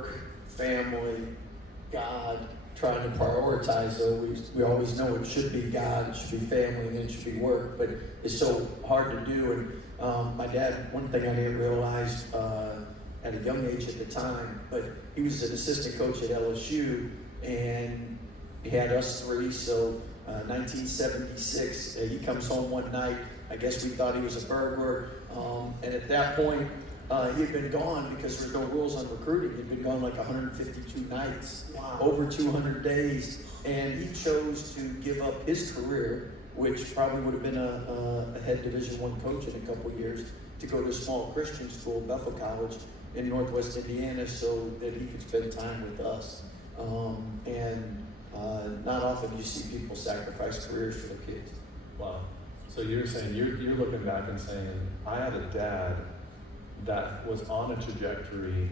work, family, God, trying to prioritize those. We always know it should be God, it should be family, and it should be work, but it's so hard to do. And my dad, one thing I didn't realize at a young age at the time, but he was an assistant coach at LSU, and he had us three. So 1976, he comes home one night. I guess we thought he was a burglar, and at that point, he had been gone because there's no rules on recruiting. He'd been gone like 152 nights, over 200 days, and he chose to give up his career, which probably would have been a head Division I coach in a couple years, to go to a small Christian school, Bethel College, in Northwest Indiana, so that he could spend time with us. Not often you see people sacrifice careers for their kids. Wow. So you're saying, you're looking back and saying, I had a dad that was on a trajectory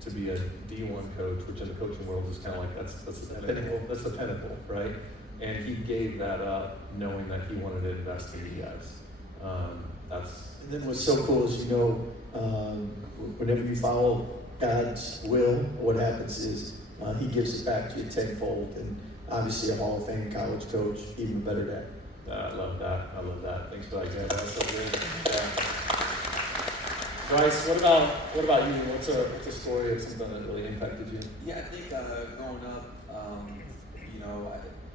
to be a D1 coach, which in the coaching world is kind of like, that's the pinnacle. That's the pinnacle, right? And he gave that up knowing that he wanted to invest in you guys. And then what's so cool is, whenever you follow God's will, what happens is he gives it back to you tenfold. And obviously a Hall of Fame college coach, even better dad. I love that. Thanks for that, Gavin. That's so great. Yeah. Bryce, what about you? What's a story of something that really impacted you? Yeah, I think growing up,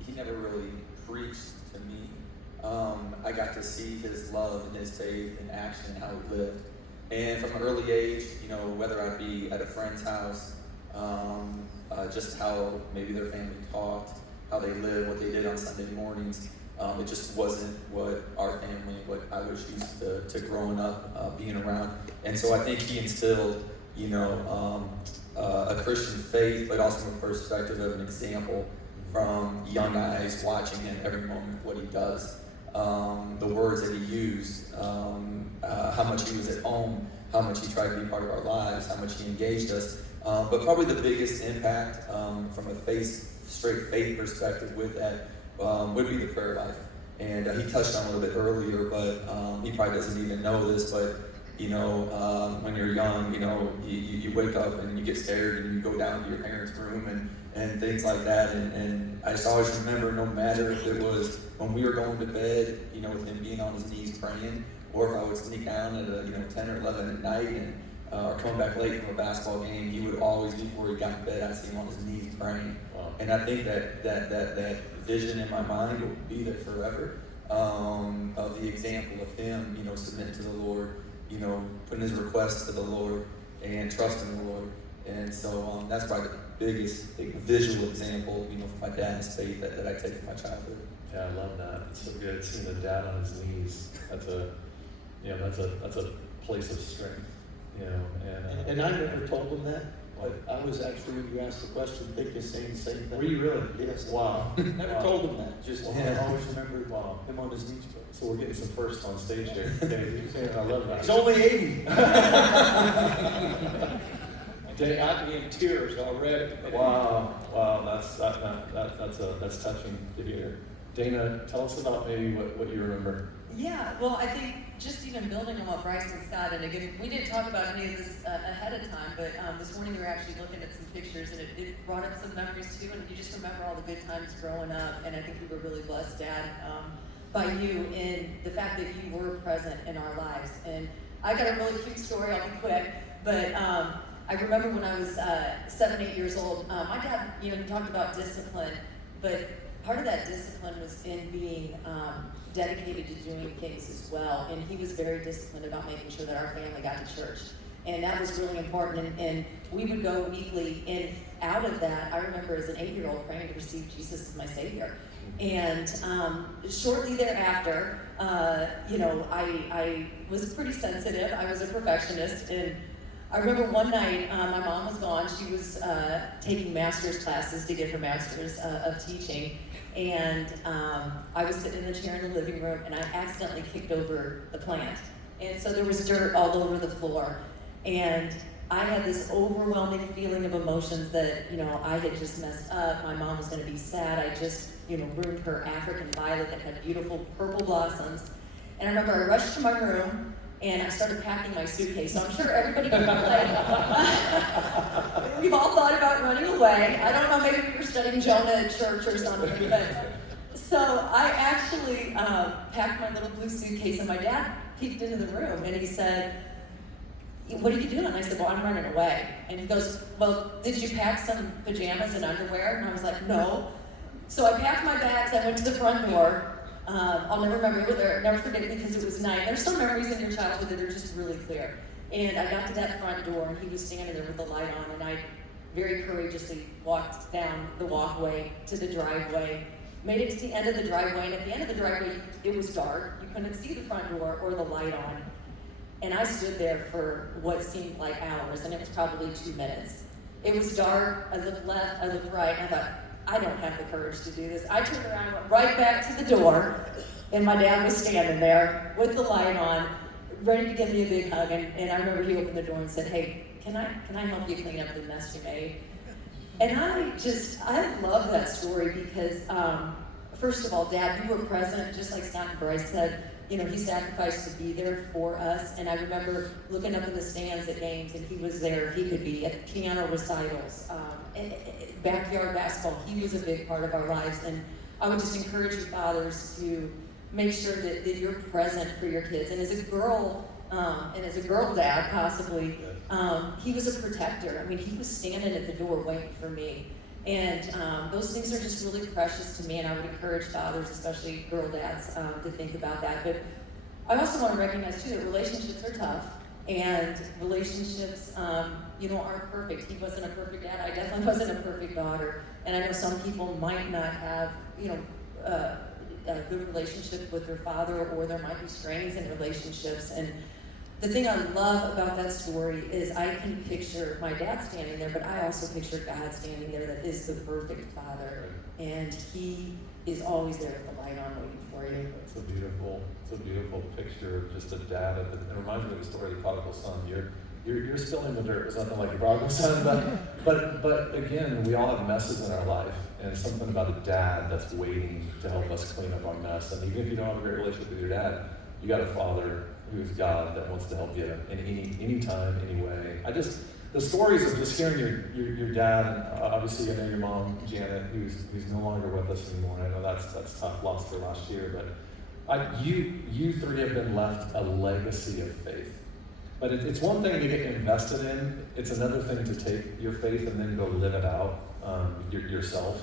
he never really preached to me. I got to see his love and his faith in action and how he lived. And from an early age, whether I'd be at a friend's house, just how maybe their family talked, how they lived, what they did on Sunday mornings, it just wasn't what our family, what I was used to growing up, being around. And so I think he instilled, a Christian faith, but also from a perspective of an example from young guys watching him every moment, what he does, the words that he used, how much he was at home, how much he tried to be part of our lives, how much he engaged us. But probably the biggest impact from a straight faith perspective with that would be the prayer life. And he touched on it a little bit earlier, but he probably doesn't even know this, but when you're young, you wake up and you get scared and you go down to your parents' room and things like that. And I just always remember, no matter if it was when we were going to bed, with him being on his knees praying, or if I would sneak down at 10 or 11 at night and or coming back late from a basketball game, he would always, before he got in bed, I'd see him on his knees praying. Wow. And I think that vision in my mind will be there forever, of the example of him, submitting to the Lord, putting his requests to the Lord and trusting the Lord. And so that's probably the biggest visual example, for my dad's faith that I take from my childhood. Yeah, I love that. It's so good seeing a dad on his knees. That's a place of strength. And I never told him that, but I was actually, when you asked the question, thinking saying the same thing. Were you really? Yes. Wow. Never told him that. Just I always remembered him on his knees. So we're getting some firsts on stage here. I love that. He's only 80. They got me in tears already. Wow, that's touching to hear. Dana, tell us about maybe what you remember. Yeah, well, I think just even building on what Bryce and Scott, and again, we didn't talk about any of this ahead of time, but this morning we were actually looking at some pictures, and it brought up some memories too, and you just remember all the good times growing up, and I think we were really blessed, Dad, by you in the fact that you were present in our lives. And I got a really cute story, I'll be quick, but I remember when I was 7, 8 years old, my dad, he talked about discipline, but part of that discipline was in being dedicated to doing things as well. And he was very disciplined about making sure that our family got to church. And that was really important. And we would go weekly. And out of that, I remember as an 8-year-old praying to receive Jesus as my Savior. And shortly thereafter, I was pretty sensitive. I was a perfectionist. And I remember one night, my mom was gone. She was taking master's classes to get her master's of teaching. And I was sitting in a chair in the living room, and I accidentally kicked over the plant. And so there was dirt all over the floor. And I had this overwhelming feeling of emotions that, I had just messed up. My mom was going to be sad. I just, ruined her African violet that had beautiful purple blossoms. And I remember I rushed to my room, and I started packing my suitcase. So I'm sure everybody can relate. We've all thought running away. I don't know, maybe we were studying Jonah at church or something, but so I actually packed my little blue suitcase, and my dad peeked into the room, and he said, "What are you doing?" I said, "Well, I'm running away." And he goes, "Well, did you pack some pajamas and underwear?" And I was like, "No." So I packed my bags, I went to the front door. I'll never never forget it because it was night. There's some memories in your childhood that are just really clear. And I got to that front door, and he was standing there with the light on, and I very courageously walked down the walkway to the driveway, made it to the end of the driveway, and at the end of the driveway, it was dark. You couldn't see the front door or the light on. And I stood there for what seemed like hours, and it was probably 2 minutes. It was dark, I looked left, I looked right, and I thought, I don't have the courage to do this. I turned around and went right back to the door, and my dad was standing there with the light on, ready to give me a big hug, and I remember he opened the door and said, "Hey, can I help you clean up the mess you made?" And I love that story because, first of all, Dad, you were present, just like Scott and Bryce said. You know, he sacrificed to be there for us, and I remember looking up in the stands at games, and he was there if he could be, at piano recitals, backyard basketball. He was a big part of our lives, and I would just encourage you fathers to make sure that you're present for your kids. And as a girl, dad possibly, he was a protector. I mean, he was standing at the door waiting for me. And those things are just really precious to me, and I would encourage fathers, especially girl dads, to think about that. But I also want to recognize, too, that relationships are tough, and relationships, aren't perfect. He wasn't a perfect dad. I definitely wasn't a perfect daughter. And I know some people might not have, a good relationship with their father, or there might be strains in relationships. And the thing I love about that story is I can picture my dad standing there, but I also picture God standing there that is the perfect father. And he is always there with the light on waiting for you. It's a beautiful picture of just a dad. It reminds me of the story of the prodigal son. You're still in the dirt. It's nothing like the prodigal son, but again, we all have messes in our life, and something about a dad that's waiting to help us clean up our mess. And even if you don't have a great relationship with your dad, you got a father who's God that wants to help you in any time, any way. The stories of just hearing your dad, and obviously I know your mom, Janet, who's no longer with us anymore. I know that's tough, lost her last year, but you three have been left a legacy of faith. But it's one thing to get invested in, it's another thing to take your faith and then go live it out yourself.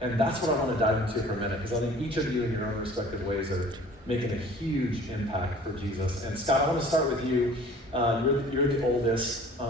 And that's what I want to dive into for a minute, because I think each of you in your own respective ways are making a huge impact for Jesus. And Scott, I want to start with you. You're the oldest.